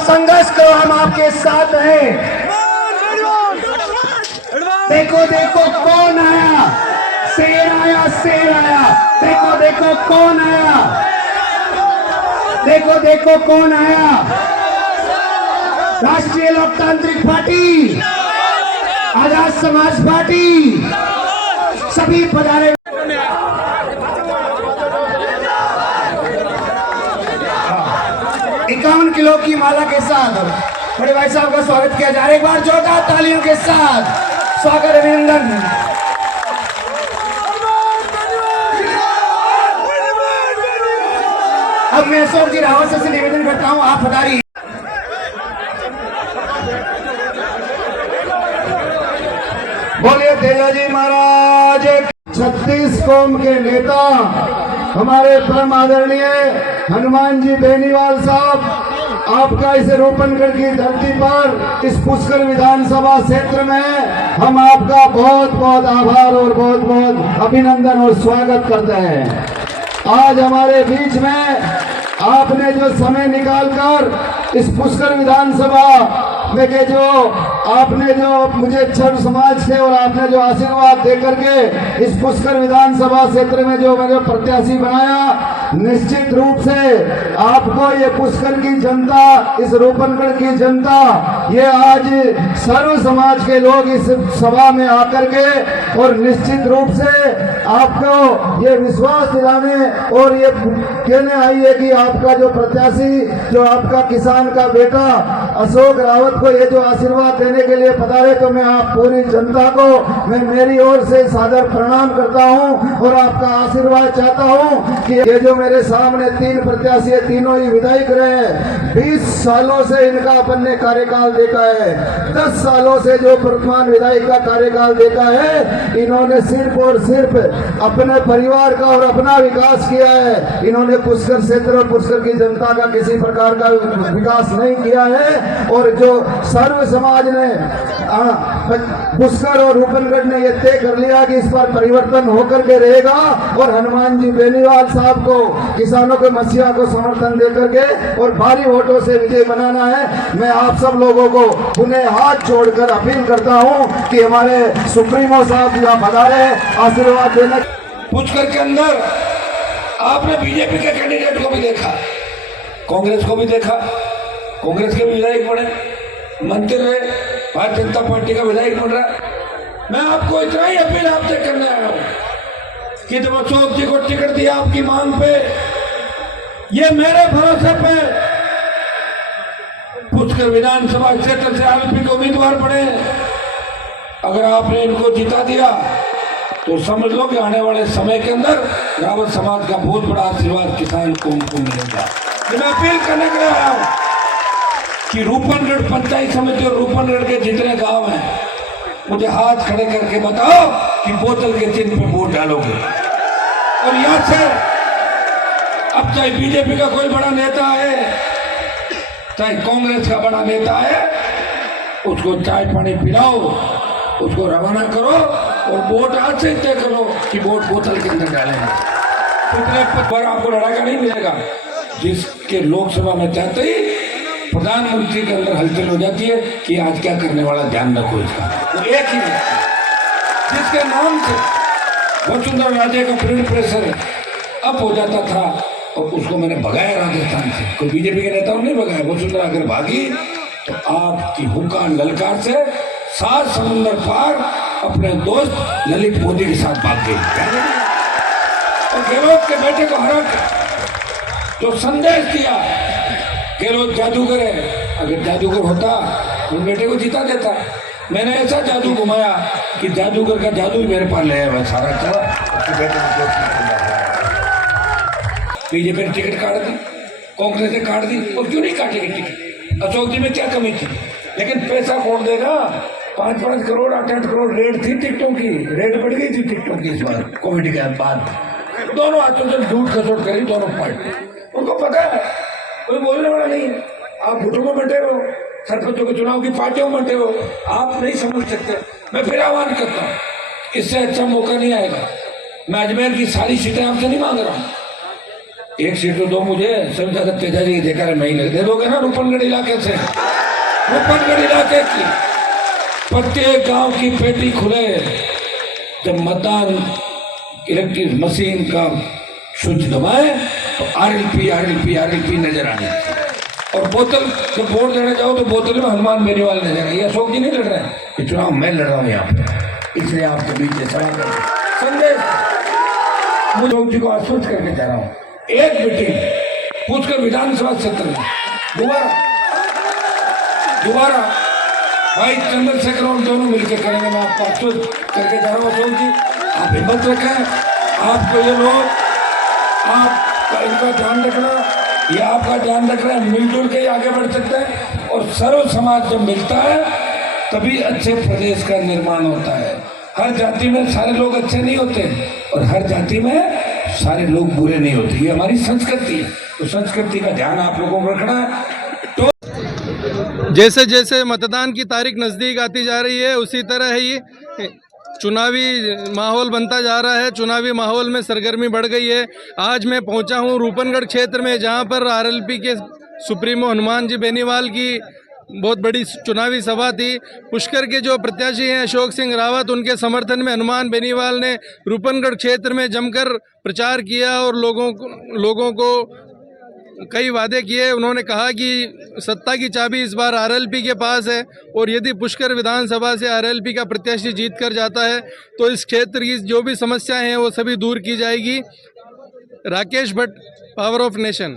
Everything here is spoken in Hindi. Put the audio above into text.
संघर्ष करो, हम आपके साथ हैं। देखो देखो कौन आया, शेर आया, शेर आया। देखो देखो कौन आया, देखो देखो कौन आया। राष्ट्रीय लोकतांत्रिक पार्टी, आजाद समाज पार्टी, सभी पधारे। 51 किलो की माला के साथ बड़े भाई साहब का स्वागत किया जा रहा है। एक बार जोरदार तालियों के साथ स्वागत अभिनंदन। अब मैं अशोक जी रावत से निवेदन करता हूं, आप पधारिए। बोलिए तेजाजी महाराज। 36 कौम के नेता हमारे परम आदरणीय हनुमान जी बेनीवाल साहब, आपका इस रूपनगढ़ की धरती पर इस पुष्कर विधानसभा क्षेत्र में हम आपका बहुत बहुत आभार और बहुत बहुत अभिनंदन और स्वागत करते हैं। आज हमारे बीच में आपने जो समय निकालकर इस पुष्कर विधानसभा में के जो आपने जो मुझे क्षण समाज से और आपने जो आशीर्वाद दे करके इस पुष्कर विधानसभा क्षेत्र में जो मेरे प्रत्याशी बनाया, निश्चित रूप से आपको ये पुष्कर की जनता, इस रूपनगढ़ की जनता, ये आज सर्व समाज के लोग इस सभा में आकर के और निश्चित रूप से आपको ये विश्वास दिलाने और ये कहने आई है कि आपका जो प्रत्याशी, जो आपका किसान का बेटा अशोक रावत को ये जो आशीर्वाद देने के लिए पधारे, तो मैं आप पूरी जनता को मैं मेरी ओर से सादर प्रणाम करता हूं और आपका आशीर्वाद चाहता हूं कि ये जो मेरे सामने 3 प्रत्याशी है, तीनों ही विधायक रहे। 20 सालों से इनका अपन ने कार्यकाल देखा है, 10 सालों से जो वर्तमान विधायक का कार्यकाल देखा है, इन्होंने सिर्फ और सिर्फ अपने परिवार का और अपना विकास किया है। इन्होंने पुष्कर क्षेत्र और पुष्कर की जनता का किसी प्रकार का विकास नहीं किया है। और जो सर्व समाज ने पुष्कर और रूपनगढ़ ने यह तय कर लिया कि इस पर परिवर्तन होकर के रहेगा और हनुमान जी बेनीवाल साहब को, किसानों के मसीहा को समर्थन दे करके और भारी वोटों से विजय बनाना है। मैं आप सब लोगों को पुनः हाथ जोड़कर अपील करता हूं कि हमारे सुप्रीमो साहब यहाँ पधारे आशीर्वाद देने। पुष्कर के अंदर आपने बीजेपी के कैंडिडेट को भी देखा, कांग्रेस को भी देखा, कांग्रेस के विधायक बने, मंत्री रहे, भारतीय जनता पार्टी का विधायक बन रहा। मैं आपको इतना ही अपील आपसे करने आया हूं कि जब अशोक जी को टिकट दिया आपकी मांग पे, ये मेरे भरोसे पे पुष्कर विधानसभा क्षेत्र से आरएलपी के उम्मीदवार बने। अगर आपने इनको जिता दिया तो समझ लो कि आने वाले समय के अंदर रावत समाज का बहुत बड़ा आशीर्वाद किसान को उनको मिलेगा। मैं अपील करने के लिए आया हूं कि रूपनगढ़ पंचायत समिति और रूपनगढ़ के जितने गांव हैं, मुझे हाथ खड़े करके बताओ कि बोतल के चिन्ह पे वोट डालोगे। और यहां से अब चाहे बीजेपी का कोई बड़ा नेता है, चाहे कांग्रेस का बड़ा नेता है, उसको चाय पानी पिलाओ, उसको रवाना करो और वोट आज से तय करो कि वोट बोतल के अंदर डालेंगे। इतने पर आपको लड़ा का नहीं मिलेगा जिसके लोकसभा में जाते ही प्रधानमंत्री के अंदर हलचल हो जाती है कि आज क्या करने वाला, ध्यान रखो इसका। तो एक ही जिसके नाम से वसुंधरा राजे का ब्लड प्रेशर अप हो जाता था और उसको मैंने भगाया राजस्थान से। कोई बीजेपी के नेताओं ने भगाया। वसुंधरा अगर भागी तो आपकी हुक्का ललकार से 7 समुंदर पार अपने दोस्त ललित मोदी के साथ भाग गई। और गहलोत के बेटे को हरा जो संदेश दिया, गहलोत जादूगर है, अगर जादूगर होता तो बेटे को जीता देता। मैंने ऐसा जादू घुमाया कि जादूगर का जादू ही मेरे पास ले आया सारा चला। बीजेपी ने टिकट काट दी, कांग्रेस ने काट दी, और क्यों नहीं काटेगी टिकट? अशोक जी में क्या कमी थी? लेकिन पैसा कौन देगा? 5-5 करोड़ 8-8 करोड़ रेट थी टिकटों की, रेट बढ़ गई थी टिकटों की इस बार कोविड के बाद। दोनों हाथों से झूठ खसोट करी दोनों पार्टी, उनको पता है, कोई बोलने वाला नहीं है। आप घुटों में बैठे हो, सरपंचों के चुनाव की पार्टियों में बैठे हो, आप नहीं समझ सकते। मैं फिर आह्वान करता हूँ, इससे अच्छा मौका नहीं आएगा। मैं अजमेर की सारी सीटें आपसे नहीं मांग रहा हूँ, एक सीट तो दो मुझे, सब ज्यादा तेजाजी की देखा मैं ही दे दोगे ना रूपनगढ़ इलाके से। रूपनगढ़ इलाके की प्रत्येक गांव की पेटी खुले, जब मतदान इलेक्ट्रिक मशीन का स्विच दबाए तो आरएलपी नजर आने, और बोतल जब वोट देने जाओ तो बोतल में हनुमान बेनीवाल नजर आए। अशोक जी नहीं लड़ रहे हैं, ये चुनाव मैं लड़ रहा हूँ यहाँ पे, इसलिए आपके बीच ये सवाल संदेश मुझे अशोक जी को आश्वस्त करके जा रहा हूँ। एक मीटिंग पूछकर विधानसभा क्षेत्र में दोबारा भाई चंद्रशेखर और दोनों मिलकर करेंगे। मैं आपको आश्वस्त करके जा रहा हूँ अशोक जी, आप हिम्मत रखें, आपको ये लोग आपका इनका ध्यान रखना, ये आपका ध्यान रख रहे हैं, मिलजुल के आगे बढ़ सकते हैं। और सर्व समाज जब मिलता है तभी अच्छे प्रदेश का निर्माण होता है। हर जाति में सारे लोग अच्छे नहीं होते और हर जाति में सारे लोग बुरे नहीं होते, ये हमारी संस्कृति है। तो संस्कृति का ध्यान आप लोगों को रखना है। तो जैसे जैसे मतदान की तारीख नज़दीक आती जा रही है उसी तरह ही चुनावी माहौल बनता जा रहा है। चुनावी माहौल में सरगर्मी बढ़ गई है। आज मैं पहुंचा हूं रूपनगढ़ क्षेत्र में, जहां पर आरएलपी के सुप्रीमो हनुमान जी बेनीवाल की बहुत बड़ी चुनावी सभा थी। पुष्कर के जो प्रत्याशी हैं अशोक सिंह रावत, उनके समर्थन में हनुमान बेनीवाल ने रूपनगढ़ क्षेत्र में जमकर प्रचार किया और लोगों को कई वादे किए। उन्होंने कहा कि सत्ता की चाबी इस बार आरएलपी के पास है और यदि पुष्कर विधानसभा से आरएलपी का प्रत्याशी जीत कर जाता है तो इस क्षेत्र की जो भी समस्याएं हैं वो सभी दूर की जाएगी। Rakesh Bhatt, power of nation.